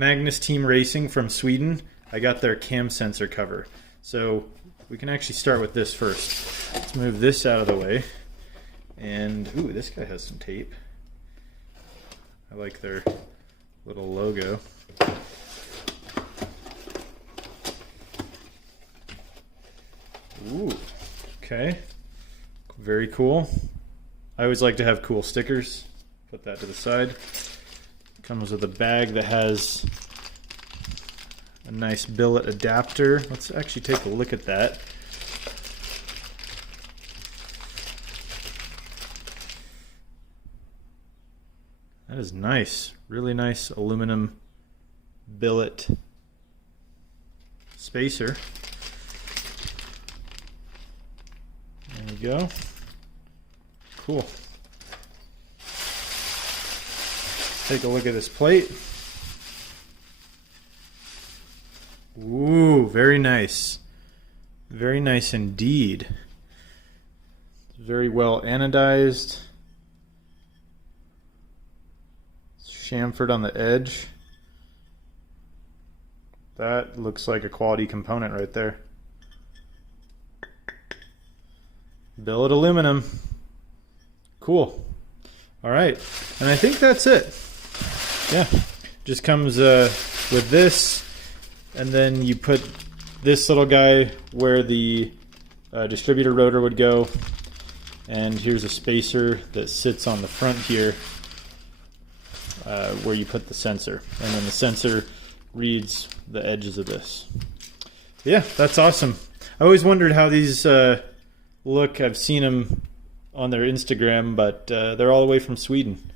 Magnus Team Racing from Sweden. I got their cam sensor cover. So we can actually start with this first. Let's move this out of the way. And, ooh, this guy has some tape. I like their little logo. Ooh, okay. Very cool. I always like to have cool stickers. Put that to the side. Comes with a bag that has a nice billet adapter. Let's actually take a look at that. That is nice. Really nice aluminum billet spacer. There we go. Cool. Take a look at this plate. Ooh, very nice. Very nice indeed. Very well anodized. Chamfered on the edge. That looks like a quality component right there. Billet aluminum. Cool. All right, and I think that's it. Yeah, just comes with this, and then you put this little guy where the distributor rotor would go, and here's a spacer that sits on the front here where you put the sensor, and then the sensor reads the edges of this. Yeah, that's awesome. I always wondered how these look. I've seen them on their Instagram, but they're all the way from Sweden.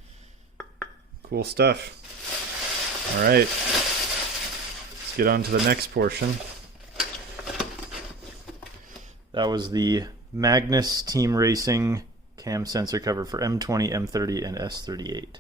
Cool stuff. All right, let's get on to the next portion. That was the Magnus Team Racing cam sensor cover for M20, M30, and S38.